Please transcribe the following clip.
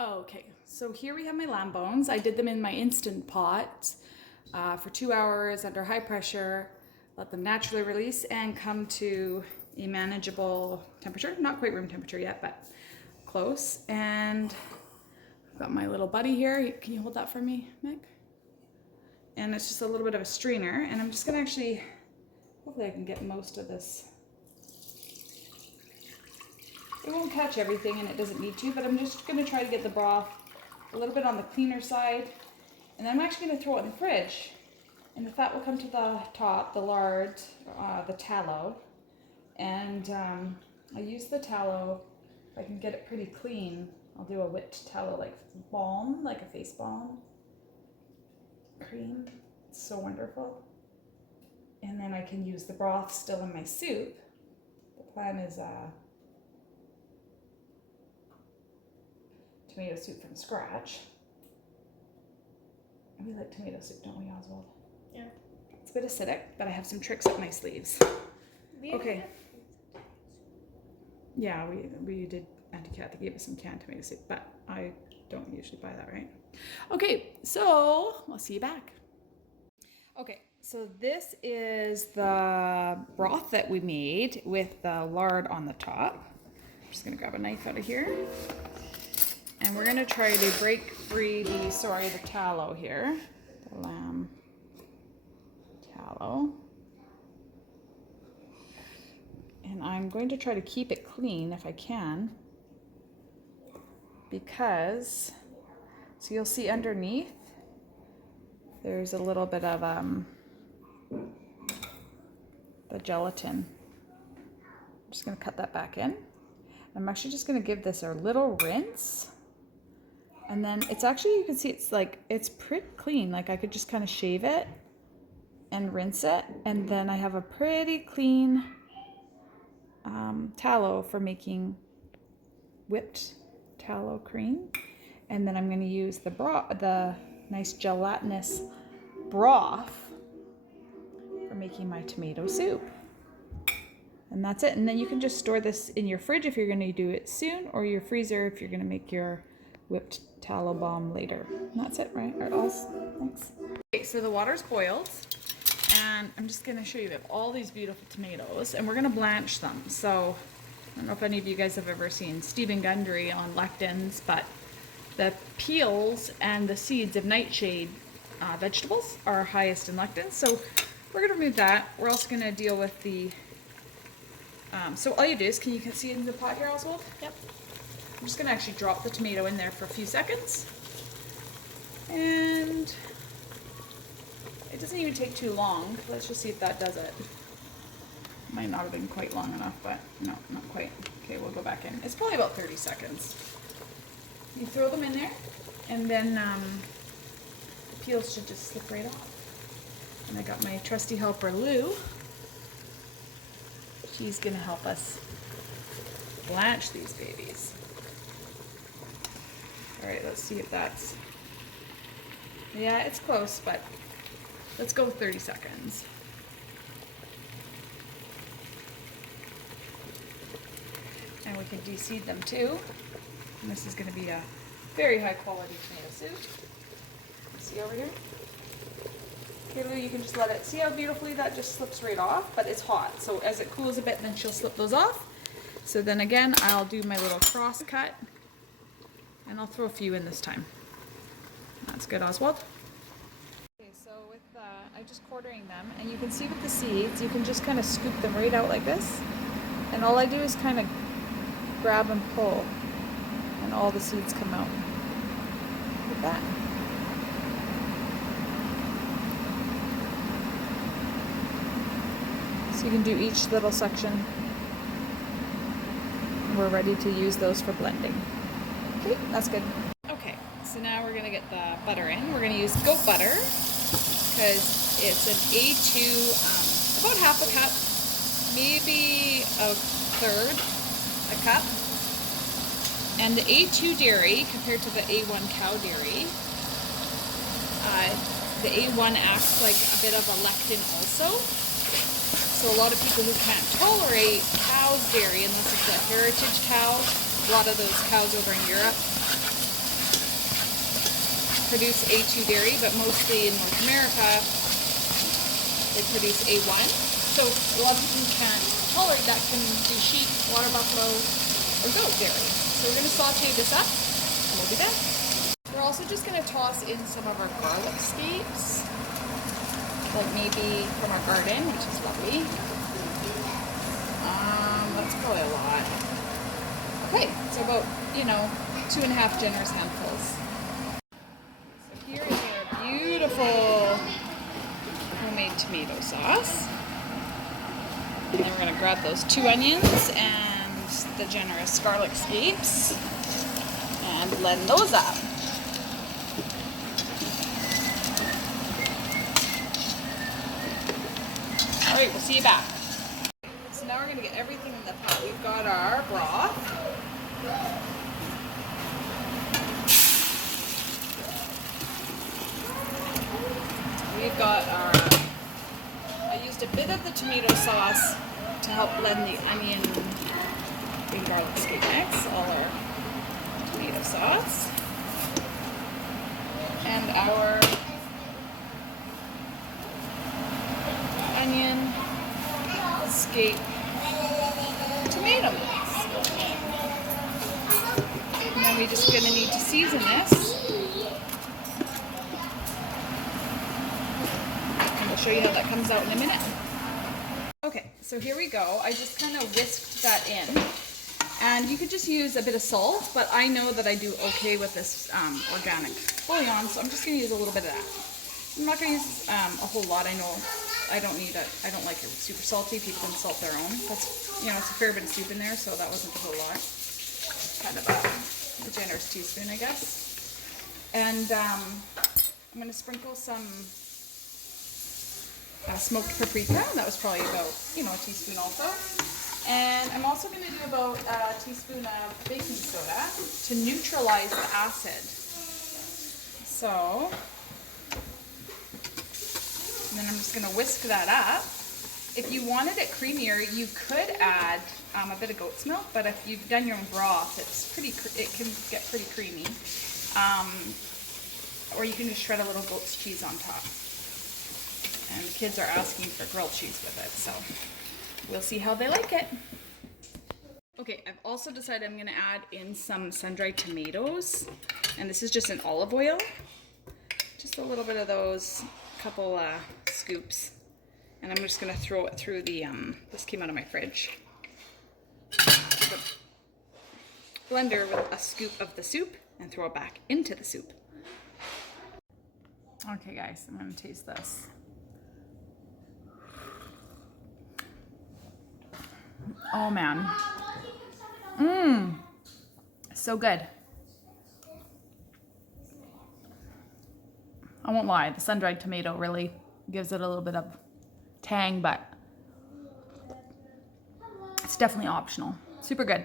Okay, so here we have my lamb bones. I did them in my Instant Pot for 2 hours under high pressure, let them naturally release and come to a manageable temperature. Not quite room temperature yet, but close. And I've got my little buddy here. Can you hold that for me, Mick? And it's just a little bit of a strainer, and I'm just gonna actually, hopefully I can get most of this. It won't catch everything and it doesn't need to, but I'm just going to try to get the broth a little bit on the cleaner side. And then I'm actually going to throw it in the fridge. And the fat will come to the top, the lard, the tallow. And I use the tallow, if I can get it pretty clean, I'll do a whipped tallow like balm, like a face balm. Cream, it's so wonderful. And then I can use the broth still in my soup. The plan is tomato soup from scratch. We like tomato soup, don't we, Oswald? Yeah. It's a bit acidic, but I have some tricks up my sleeves. Okay. Yeah, we did. Auntie Kathy gave us some canned tomato soup, but I don't usually buy that, right? Okay, so I'll see you back. Okay, so this is the broth that we made with the lard on the top. I'm just gonna grab a knife out of here. And we're gonna try to break free the tallow here. The lamb tallow. And I'm going to try to keep it clean if I can. Because, so you'll see underneath, there's a little bit of the gelatin. I'm just gonna cut that back in. I'm actually just gonna give this a little rinse. And then it's actually, you can see it's pretty clean. Like I could just kind of shave it and rinse it. And then I have a pretty clean tallow for making whipped tallow cream. And then I'm going to use the nice gelatinous broth for making my tomato soup. And that's it. And then you can just store this in your fridge if you're going to do it soon, or your freezer if you're going to make your whipped tallow bomb later. And that's it, right? Oz? Thanks. Okay, so the water's boiled, and I'm just gonna show you we have all these beautiful tomatoes, and we're gonna blanch them. So I don't know if any of you guys have ever seen Stephen Gundry on lectins, but the peels and the seeds of nightshade vegetables are highest in lectins. So we're gonna remove that. We're also gonna deal with the, so all you do is, can you see it in the pot here, Oswald? Yep. I'm just going to actually drop the tomato in there for a few seconds. And it doesn't even take too long. Let's just see if that does it. Might not have been quite long enough, but no, not quite. Okay, we'll go back in. It's probably about 30 seconds. You throw them in there, and then the peels should just slip right off. And I got my trusty helper, Lou. She's going to help us blanch these babies. All right, let's see if that's, yeah, it's close, but let's go 30 seconds. And we can de-seed them too. And this is going to be a very high quality tomato soup. See over here? Okay, Lou, you can just let it, see how beautifully that just slips right off, but it's hot. So as it cools a bit, then she'll slip those off. So then again, I'll do my little cross cut, and I'll throw a few in this time. That's good, Oswald. Okay, so with I'm just quartering them, and you can see with the seeds, you can just kind of scoop them right out like this. And all I do is kind of grab and pull, and all the seeds come out like that. So you can do each little section. We're ready to use those for blending. Okay, that's good. Okay, so now we're gonna get the butter in. We're gonna use goat butter because it's an A2, about half a cup, maybe a third a cup. And the A2 dairy compared to the A1 cow dairy, the A1 acts like a bit of a lectin also. So a lot of people who can't tolerate cow's dairy, unless it's a heritage cow, a lot of those cows over in Europe, produce A2 dairy, but mostly in North America, they produce A1. So a lot of people can't tolerate that, can do sheep, water buffalo, or goat dairy. So we're going to saute this up, and we'll be back. We're also just going to toss in some of our garlic scapes, like maybe from our garden, which is lovely. That's probably a lot. Okay, so about, 2.5 generous handfuls. So here is our beautiful homemade tomato sauce. And then we're going to grab those 2 onions and the generous garlic scapes and blend those up. All right, we'll see you back. So now we're going to get everything in the pot. We've got our broth. We've got I used a bit of the tomato sauce to help blend the onion and garlic scapes mix, all our tomato sauce. And our onion scape tomato mix. And then we're just going to need to season this. And we'll show you how that comes out in a minute. Okay, so here we go. I just kind of whisked that in. And you could just use a bit of salt, but I know that I do okay with this organic bouillon, so I'm just going to use a little bit of that. I'm not going to use a whole lot. I know I don't like it super salty. People can salt their own. That's, it's a fair bit of soup in there, so that wasn't a whole lot. Kind of a generous teaspoon, I guess. And I'm going to sprinkle some smoked paprika. That was probably about, a teaspoon also. And I'm also going to do about a teaspoon of baking soda to neutralize the acid. So, and then I'm just going to whisk that up. If you wanted it creamier, you could add a bit of goat's milk, but if you've done your own broth, it can get pretty creamy. Or you can just shred a little goat's cheese on top. And the kids are asking for grilled cheese with it, so we'll see how they like it. Okay, I've also decided I'm going to add in some sun-dried tomatoes, and this is just in olive oil. Just a little bit of those, couple scoops, and I'm just going to throw it through the, this came out of my fridge, the blender with a scoop of the soup, and throw it back into the soup. Okay guys, I'm going to taste this. Oh man. So good. I won't lie, the sun-dried tomato really gives it a little bit of tang, but it's definitely optional. Super good.